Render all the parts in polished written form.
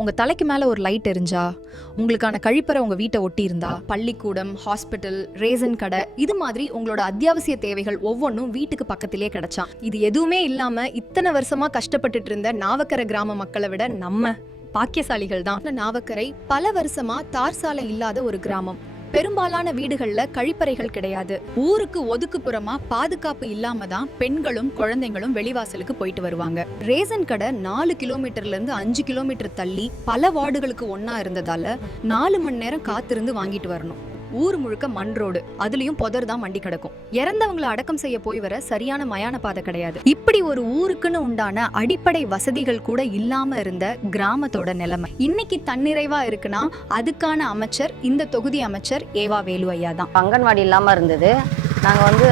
உங்க தலைக்கு மேல ஒரு லைட் எரிஞ்சா, உங்களுக்கான கழிப்பறை உங்க வீட்டை ஒட்டி இருந்தா, பள்ளிக்கூடம், ஹாஸ்பிட்டல், ரேசன் கடை, இது மாதிரி உங்களோட அத்தியாவசிய தேவைகள் ஒவ்வொன்றும் வீட்டுக்கு பக்கத்திலே கிடைச்சா. இது எதுவுமே இல்லாம இத்தனை வருஷமா கஷ்டப்பட்டுட்டு இருந்த நாவக்கரை கிராம மக்களை விட நம்ம பாக்கியசாலிகள் தான். நாவக்கரை பல வருஷமா தார் சாலை இல்லாத ஒரு கிராமம். பெரும்பாலான வீடுகள்ல கழிப்பறைகள் கிடையாது. ஊருக்கு ஒதுக்குப்புறமா பாதுகாப்பு இல்லாம தான் பெண்களும் குழந்தைங்களும் வெளிவாசலுக்கு போயிட்டு வருவாங்க. ரேசன் கடை 4 கிலோமீட்டர்ல இருந்து 5 கிலோமீட்டர் தள்ளி பல வார்டுகளுக்கு ஒன்னா இருந்ததால 4 மணி நேரம் காத்திருந்து வாங்கிட்டு வரணும். ஊர் முழுக்க மண் ரோடு, அதுலயும் புதர் தான் மண்டி கிடக்கும். இறந்தவங்களை அடக்கம் செய்ய போய் வர சரியான மயான பாதை கிடையாது. இப்படி ஒரு ஊருக்குன்னு உண்டான அடிப்படை வசதிகள் கூட இல்லாம இருந்த கிராமத்தோட நிலைமை இன்னைக்கு தன்னிறைவா இருக்குன்னா அதுக்கான அமைச்சர் இந்த தொகுதி அமைச்சர் ஏவா வேலு ஐயா தான். அங்கன்வாடி இல்லாம இருந்தது. நாங்க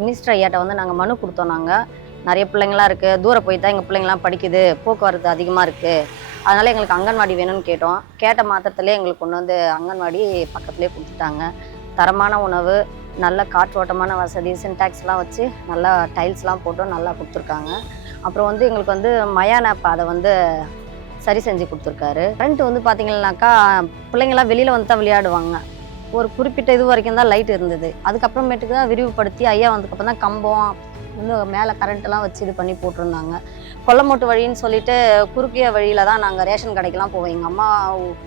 மினிஸ்டர் ஐயாட்ட நாங்க மனு கொடுத்தோம். நாங்க நிறைய பிள்ளைங்களா இருக்கு, தூரம் போய் தான் எங்க பிள்ளைங்களாம் படிக்குது, போக்குவரத்து அதிகமா இருக்கு, அதனால எங்களுக்கு அங்கன்வாடி வேணும்னு கேட்டோம். கேட்ட மாத்திரத்திலே எங்களுக்கு கொண்டு வந்து அங்கன்வாடி பக்கத்துலேயே கொடுத்துட்டாங்க. தரமான உணவு, நல்ல காற்றோட்டமான வசதி, சின்டாக்ஸ்லாம் வச்சு நல்லா டைல்ஸ்லாம் போட்டு நல்லா கொடுத்துருக்காங்க. அப்புறம் எங்களுக்கு மயான பாதை சரி செஞ்சு கொடுத்துருக்காரு. கரண்ட் பார்த்தீங்கன்னாக்கா பிள்ளைங்களாம் வெளியில் தான் விளையாடுவாங்க. ஒரு குறிப்பிட்ட இது வரைக்கும் தான் லைட் இருந்தது. அதுக்கப்புறமேட்டுக்கு தான் விரிவுபடுத்தி ஐயா வந்ததுக்கப்புறம் தான் கம்பம் மேலே கரண்ட்டெல்லாம் வச்சு இது பண்ணி போட்டிருந்தாங்க. கொல்லமோட்டு வழின்னு சொல்லிட்டு குறுக்கிய வழியில் தான் நாங்கள் ரேஷன் கடைக்கெல்லாம் போவோம். எங்கள் அம்மா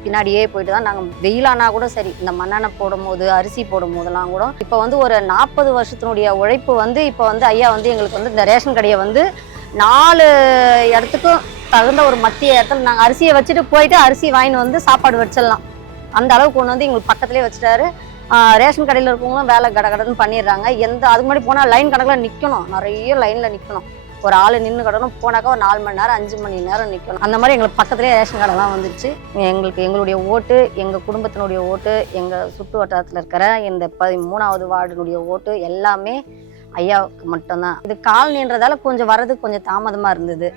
பின்னாடியே போயிட்டு தான் நாங்கள் வெயிலானா கூட சரி, இந்த மண்ணெண்ணெய் போடும் போது, அரிசி போடும் போதெல்லாம் கூட இப்போ ஒரு 40 வருஷத்தினுடைய உழைப்பு இப்போ ஐயா எங்களுக்கு இந்த ரேஷன் கடையை 4 இடத்துக்கும் தகுந்த ஒரு மத்திய இடத்துல நாங்கள் அரிசியை வச்சுட்டு போயிட்டு அரிசி வாங்கின்னு சாப்பாடு வச்சிடலாம். அந்த அளவுக்கு கொண்டு எங்களுக்கு பக்கத்துலேயே வச்சுட்டாரு. ரேஷன் கடையில் இருக்கவங்களும் வேலை கடன்னு பண்ணிடுறாங்க. அதுக்கு முன்னாடி போனால் லைன் கணக்கில் நிற்கணும், நிறைய லைனில் நிற்கணும். ஒரு ஆள் நின்று கிடக்கணும், போனாக்கா ஒரு 4 மணி நேரம் 5 மணி நேரம் நிற்கணும். அந்த மாதிரி எங்களுக்கு பக்கத்துலேயே ரேஷன் கடைலாம் வந்துருச்சு. எங்களுடைய ஓட்டு, எங்கள் குடும்பத்தினுடைய ஓட்டு, எங்கள் சுற்று வட்டாரத்தில் இருக்கிற இந்த 13வது வார்டினுடைய ஓட்டு எல்லாமே ஐயாவுக்கு மட்டும்தான். இது காலனின்றதால கொஞ்சம் வர்றதுக்கு கொஞ்சம் தாமதமாக இருந்தது.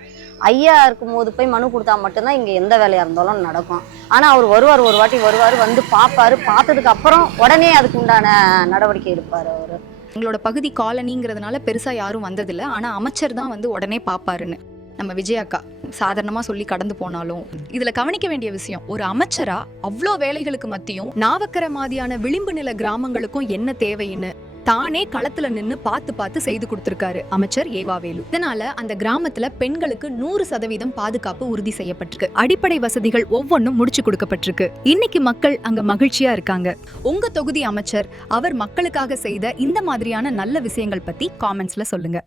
ஐயா இருக்கும்போது போய் மனு கொடுத்தா மட்டும்தான் இங்கே எந்த வேலையாக இருந்தாலும் நடக்கும். ஆனால் அவர் வருவார், ஒரு வாட்டி வருவார், பார்ப்பார், பார்த்ததுக்கு அப்புறம் உடனே அதுக்கு உண்டான நடவடிக்கை எடுப்பார். அவர் எங்களோட பகுதி காலனிங்கிறதுனால பெருசா யாரும் வந்ததில்லை. ஆனா அமைச்சர் தான் உடனே பாப்பாருன்னு நம்ம விஜயாக்கா சாதாரணமா சொல்லி கடந்து போனாலும் இதுல கவனிக்க வேண்டிய விஷயம், ஒரு அமைச்சரா அவ்வளோ வேலைகளுக்கு மத்தியும் நாவக்கரை மாதிரியான விளிம்பு நில கிராமங்களுக்கும் என்ன தேவைன்னு தானே களத்துல நின்னு பார்த்து செய்து கொடுத்திருக்காரு அமைச்சர் ஏவா வேலு. இதனால அந்த கிராமத்துல பெண்களுக்கு 100% பாதுகாப்பு உறுதி செய்யப்பட்டிருக்கு. அடிப்படை வசதிகள் ஒவ்வொன்றும் முடிச்சு கொடுக்கப்பட்டிருக்கு. இன்னைக்கு மக்கள் அங்க மகிழ்ச்சியா இருக்காங்க. உங்க தொகுதி அமைச்சர் அவர் மக்களுக்காக செய்த இந்த மாதிரியான நல்ல விஷயங்கள் பத்தி காமெண்ட்ஸ்ல சொல்லுங்க.